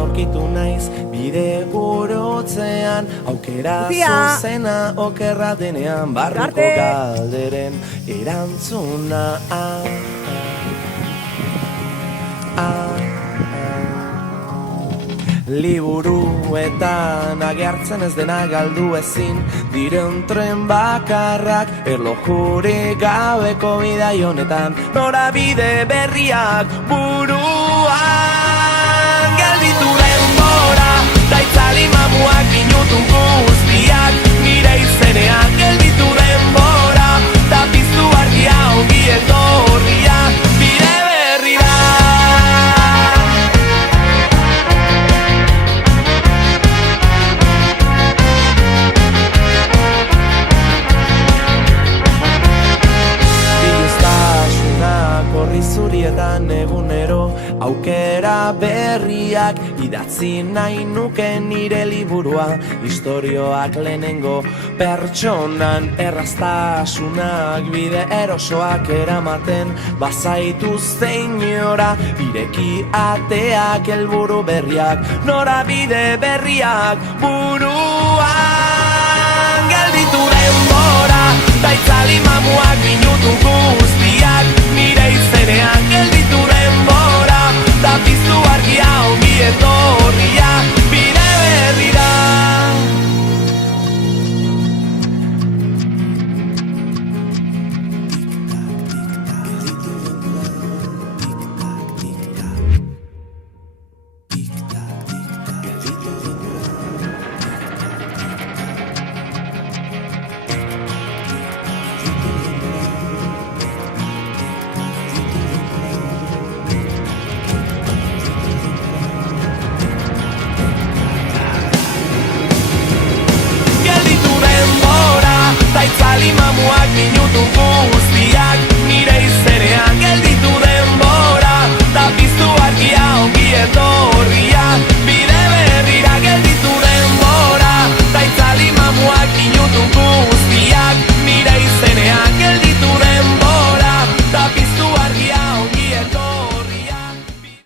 Aurkitu naiz bide gurutzean, aukera zuzena okerra denean, barruko galderen erantzuna. Liburuetan agertzen ez dena galdu ezin diren tren bakarrak, erlojurik gabeko bidai honetan, norabide berriak buruan. Gelditu denbora, daitzali mamuak minutu guztiak nire izenean. Gelditu denbora, da piztu argia ongi etorria bide berrira. Horri zurietan egunero aukera berriak, idatzi nahi nuke nire liburua, istorioak lehenengo pertsonan, erraztasunak bide erosoak eramaten bazaituzte inora, ireki ateak helburu berriak, norabide berriak buruan. Gelditu denbora, daitzali mamua